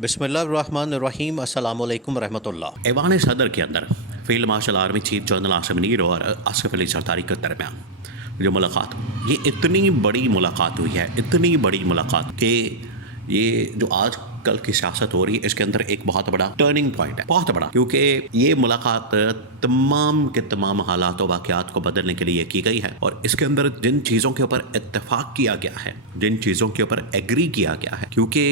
बिस्मिल्लाहिर्रहमानिर्रहीम अस्सलामु अलैकुम रहमतुल्लाह। ऐवान सदर के अंदर field marshal army chief general Asim Munir और आसिफ अली जरदारी के दरमियान जो मुलाकात, ये इतनी बड़ी मुलाकात हुई है, इतनी बड़ी मुलाकात कि ये जो आज कल की सियासत हो रही है इसके अंदर एक बहुत बड़ा टर्निंग पॉइंट है, बहुत बड़ा, क्योंकि ये मुलाकात तमाम के तमाम हालात और वाक़यात को बदलने के लिए की गई है। और इसके अंदर जिन चीज़ों के ऊपर इत्तेफाक किया गया है, जिन चीज़ों के ऊपर एग्री किया गया है, क्योंकि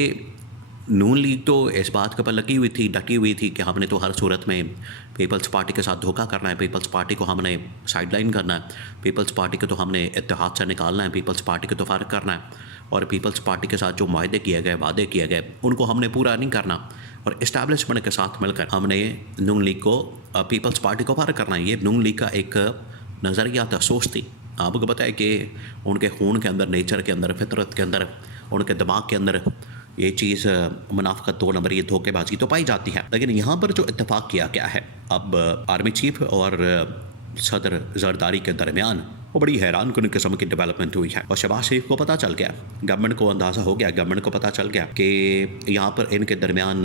नून लीग तो इस बात के ऊपर लगी हुई थी, डटी हुई थी कि हमने तो हर सूरत में पीपल्स पार्टी के साथ धोखा करना है, पीपल्स पार्टी को हमने साइडलाइन करना है, पीपल्स पार्टी को तो हमने इत्तेहाद से निकालना है, पीपल्स पार्टी को तो फ़र्क करना है, और पीपल्स पार्टी के साथ जो मायदे किए गए, वादे किए गए, उनको हमने पूरा नहीं करना, और इस्टेब्लिशमेंट के साथ मिलकर हमने नून लीग को, पीपल्स पार्टी को फ़र्क करना है। ये नून लीग का एक नज़रिया था, सोच थी। आपको बताया कि उनके खून के अंदर, नेचर के अंदर, फितरत के अंदर, उनके दिमाग के अंदर ये चीज़ मुनाफ़क़त, 2 नंबर, ये धोखेबाजी तो पाई जाती है। लेकिन यहाँ पर जो इत्तेफाक किया गया है अब आर्मी चीफ और सदर जरदारी के दरमियान, वो बड़ी हैरान कुन किस्म की डेवलपमेंट हुई है। और शहबाज शरीफ को पता चल गया, गवर्नमेंट को अंदाज़ा हो गया, गवर्नमेंट को पता चल गया कि यहाँ पर इनके दरमियान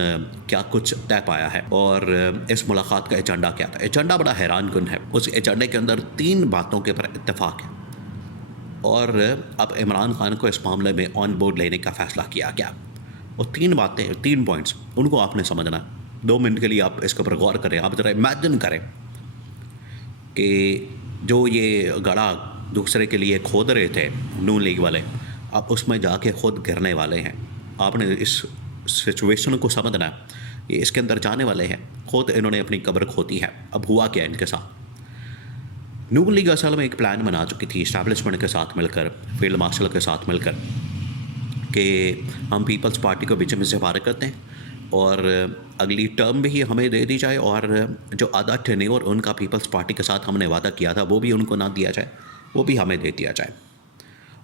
क्या कुछ तय पाया है और इस मुलाकात का एजेंडा क्या था। एजेंडा बड़ा हैरान कुन है। उस एजेंडे के अंदर 3 बातों के ऊपर इत्तेफाक है और अब इमरान खान को इस मामले में ऑन बोर्ड लेने का फ़ैसला किया गया। और 3 बातें, 3 पॉइंट्स, उनको आपने समझना है। 2 मिनट के लिए आप इसके ऊपर गौर करें। आप ज़रा इमेजिन करें कि जो ये गड़ा दूसरे के लिए खोद रहे थे नून लीग वाले, आप उसमें जाके खुद गिरने वाले हैं। आपने इस सिचुएशन को समझना है। ये इसके अंदर जाने वाले हैं, खुद इन्होंने अपनी कब्र खोदी है। अब हुआ क्या इनके साथ? नून लीग असल में एक प्लान बना चुकी थी इस्टेब्लिशमेंट के साथ मिलकर, फील्ड मार्शल के साथ मिलकर, कि हम पीपल्स पार्टी को बीच में से फारिग करते हैं और अगली टर्म भी हमें दे दी जाए, और जो आधा टेन्योर उनका पीपल्स पार्टी के साथ हमने वादा किया था वो भी उनको ना दिया जाए, वो भी हमें दे दिया जाए।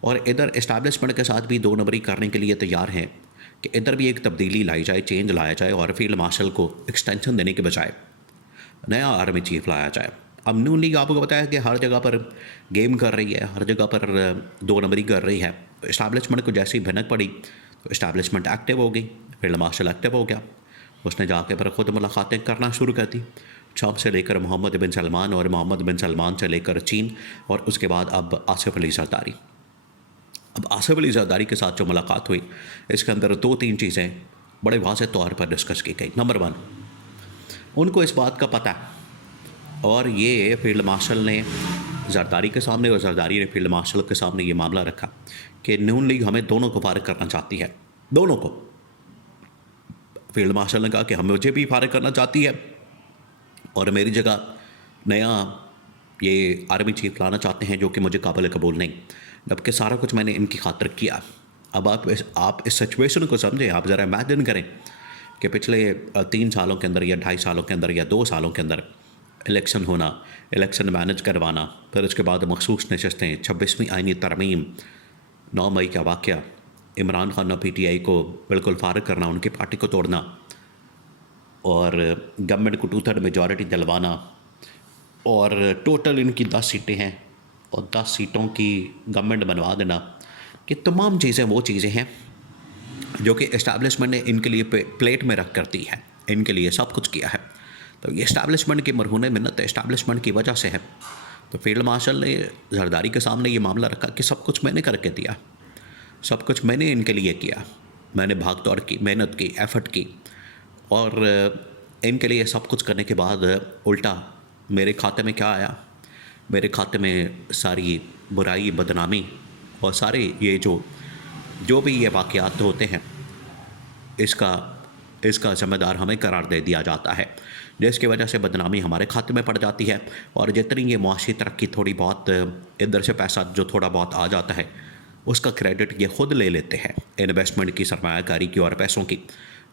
और इधर इस्टेब्लिशमेंट के साथ भी 2 नंबरी करने के लिए तैयार हैं कि इधर भी एक तब्दीली लाई जाए, चेंज लाया जाए, और फील्ड मार्शल को एक्सटेंशन देने के बजाय नया आर्मी चीफ लाया जाए। अब नून लीग आपको बताया कि हर जगह पर गेम कर रही है, हर जगह पर 2 नंबरी कर रही है। इस्टेब्लिशमेंट को जैसी भनक पड़ी तो इस्टेब्लिशमेंट एक्टिव हो गई, फील्ड मार्शल एक्टिव हो गया। उसने जाके पर ख़ुद मुलाकातें करना शुरू कर दी, ट्रंप से लेकर मोहम्मद बिन सलमान, और मोहम्मद बिन सलमान से लेकर चीन, और उसके बाद अब आसिफ अली जरदारी। अब आसिफ अली जरदारी के साथ जो मुलाकात हुई, इसके अंदर 2-3 चीज़ें बड़े वाज़ेह तौर पर डिस्कस की गई। नंबर 1, उनको इस बात का पता है, और ये फील्ड मार्शल ने जरदारी के सामने और जरदारी ने फील्ड मार्शल के सामने ये मामला रखा कि नून लीग हमें दोनों को फारिग करना चाहती है, दोनों को। फील्ड मार्शल ने कहा कि हम मुझे भी फारिग करना चाहती है और मेरी जगह नया ये आर्मी चीफ लाना चाहते हैं जो कि मुझे काबिल कबूल नहीं, जबकि सारा कुछ मैंने इनकी खातिर किया। अब आप इस सिचुएशन को समझें। आप ज़रा इमेजिन करें कि पिछले 3 सालों के अंदर या 2.5 सालों के अंदर या 2 सालों के अंदर इलेक्शन होना, इलेक्शन मैनेज करवाना, फिर उसके बाद मखसूस नशस्तें, 26वीं आईनी तरमीम, 9 मई का वाक़या, इमरान खान और PTI को बिल्कुल फारिग करना, उनकी पार्टी को तोड़ना, और गवर्नमेंट को 2/3 मेजॉरिटी दिलवाना, और टोटल इनकी 10 सीटें हैं और 10 सीटों की गवर्नमेंट बनवा देना। कि तमाम चीज़ें वो चीज़ें हैं जो कि इस्टेब्लिशमेंट ने इनके लिए प्लेट में रख कर दी है, इनके लिए सब कुछ किया है। तो ये इस्टेब्लिशमेंट की मरहून मिन्नत इस्टेब्लिशमेंट की वजह से है। तो फील्ड मार्शल ने जरदारी के सामने ये मामला रखा कि सब कुछ मैंने करके दिया, सब कुछ मैंने इनके लिए किया, मैंने भाग दौड़ की, मेहनत की, एफर्ट की, और इनके लिए सब कुछ करने के बाद उल्टा मेरे खाते में क्या आया? मेरे खाते में सारी बुराई, बदनामी और सारे ये जो भी ये वाक़यात होते हैं, इसका ज़िम्मेदार हमें करार दे दिया जाता है, जिसकी वजह से बदनामी हमारे खाते में पड़ जाती है। और जितनी ये मुआशी तरक्की, थोड़ी बहुत इधर से पैसा जो थोड़ा बहुत आ जाता है, उसका क्रेडिट ये ख़ुद ले लेते हैं, इन्वेस्टमेंट की, सरमायाकारी की और पैसों की।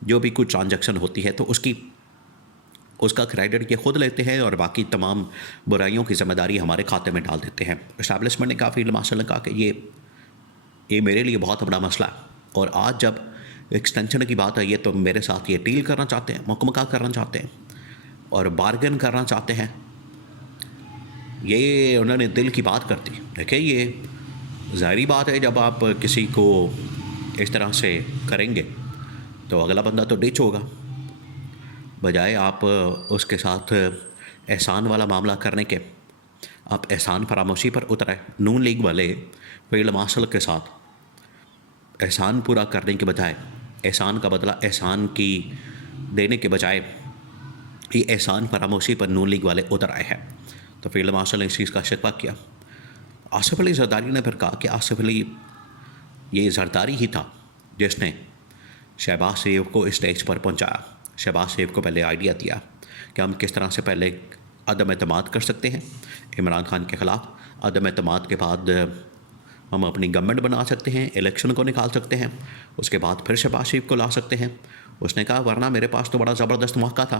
जो भी कुछ ट्रांजैक्शन होती है तो उसका क्रेडिट ये ख़ुद लेते हैं, और बाकी तमाम बुराइयों की ज़िम्मेदारी हमारे खाते में डाल देते हैं। इस्टेब्लिशमेंट ने कहा, फील्ड मार्शल ने कहा कि ये मेरे लिए बहुत बड़ा मसला है, और आज जब एक्सटेंशन की बात आई है तो मेरे साथ ये डील करना चाहते हैं, मुकमका करना चाहते हैं और बार्गेन करना चाहते हैं। ये उन्होंने दिल की बात कर दी। देखिए, ये ज़ाहिरी बात है, जब आप किसी को इस तरह से करेंगे तो अगला बंदा तो डिच होगा। बजाय आप उसके साथ एहसान वाला मामला करने के, आप एहसान फरामोशी पर उतरे। नून लीग वाले फील्ड मार्शल के साथ एहसान पूरा करने के बजाय, एहसान का बदला एहसान की देने के बजाय ये एहसान फरामोशी पर नून लीग वाले उतर आए हैं। तो फील्ड मार्शल ने इस चीज़ का शिकवा किया। आसिफ अली जरदारी ने फिर कहा कि आसिफ अली, ये जरदारी ही था जिसने शहबाज शरीफ को स्टेज पर पहुंचाया। शहबाज शरीफ को पहले आइडिया दिया कि हम किस तरह से पहले अदम एतमाद कर सकते हैं इमरान खान के ख़िलाफ़, अदम एतमाद के बाद हम अपनी गवर्नमेंट बना सकते हैं, इलेक्शन को निकाल सकते हैं, उसके बाद फिर शहबाज शरीफ को ला सकते हैं। उसने कहा वरना मेरे पास तो बड़ा ज़बरदस्त मौका था,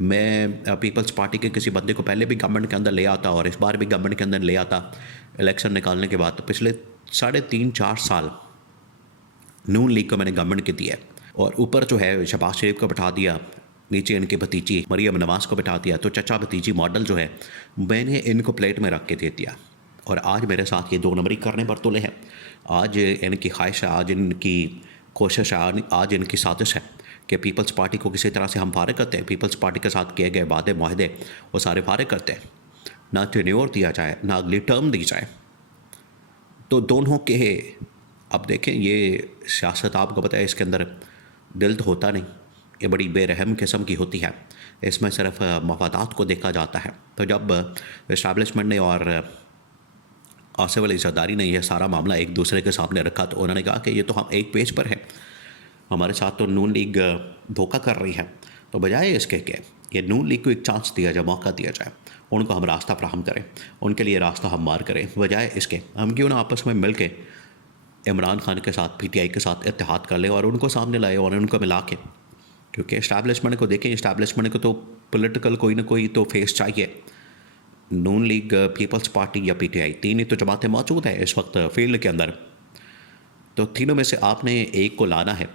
मैं पीपल्स पार्टी के किसी बंदे को पहले भी गवर्नमेंट के अंदर ले आता और इस बार भी गवर्नमेंट के अंदर ले आता इलेक्शन निकालने के बाद। तो पिछले 3.5-4 साल नून लीग को मैंने गवर्नमेंट के दिया और ऊपर जो है शहबाज शरीफ को बिठा दिया, नीचे इनकी भतीजी मरियम नवाज़ को बिठा दिया। तो चचा भतीजी मॉडल जो है मैंने इनको प्लेट में रख के दे दिया और आज मेरे साथ ये 2 नंबरी करने पर तुले हैं। आज इनकी ख्वाहिश है, आज इनकी कोशिश है, आज इनकी साजिश है कि पीपल्स पार्टी को किसी तरह से हम फारिग करते हैं। पीपल्स पार्टी के साथ किए गए वादे माहदे वो सारे फारिग करते हैं, ना टेन्योर दिया जाए ना अगली टर्म दी जाए। तो दोनों के अब देखें, ये सियासत आपको पता है इसके अंदर दिल तो होता नहीं, ये बड़ी बेरहम किस्म की होती है, इसमें सिर्फ मफादात को देखा जाता है। तो जब इस्टेब्लिशमेंट ने और आसिफ अली जरदारी ने यह सारा मामला एक दूसरे के सामने रखा तो उन्होंने कहा कि ये तो हम एक पेज पर है, हमारे साथ तो नून लीग धोखा कर रही है। तो बजाय इसके कि ये नून लीग को एक चांस दिया जाए, मौका दिया जाए, उनको हम रास्ता फ्राहम करें, उनके लिए रास्ता हम मार करें, बजाय इसके हम क्यों ना आपस में मिल के इमरान खान के साथ PTI के साथ इत्तेहाद कर लें और उनको सामने लाए और उनको मिला के, क्योंकि इस्टेब्लिशमेंट को देखें, इस्टेब्लिशमेंट को तो पॉलिटिकल कोई ना कोई तो फेस चाहिए। नून लीग, पीपल्स पार्टी या PTI, 3 ही तो जमातें मौजूद हैं इस वक्त फील्ड के अंदर। तो तीनों में से आपने एक को लाना है।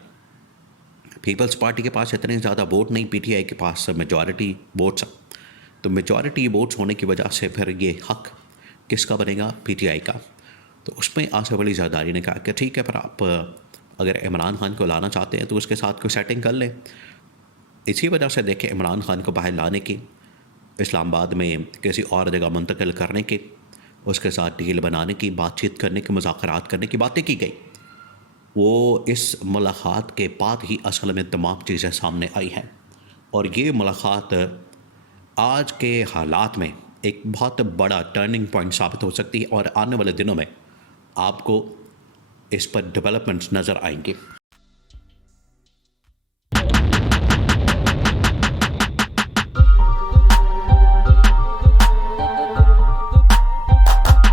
पीपल्स पार्टी के पास इतने ज़्यादा वोट नहीं, PTI के पास मेजॉरिटी वोट्स। तो मेजॉरिटी वोट्स होने की वजह से फिर ये हक किसका बनेगा? PTI का। तो उसमें आसिफ अली जरदारी ने कहा कि ठीक है, पर आप अगर इमरान खान को लाना चाहते हैं तो उसके साथ कोई सेटिंग कर लें। इसी वजह से देखें, इमरान खान को बाहर लाने की, इस्लामाबाद में किसी और जगह मुंतकिल करने की, उसके साथ डील बनाने की, बातचीत करने की, मुज़ाकरात करने की बातें की गई। वो इस मुलाकात के बाद ही असल में तमाम चीज़ें सामने आई हैं और ये मुलाकात आज के हालात में एक बहुत बड़ा टर्निंग पॉइंट साबित हो सकती है और आने वाले दिनों में आपको इस पर डेवलपमेंट्स नज़र आएंगे।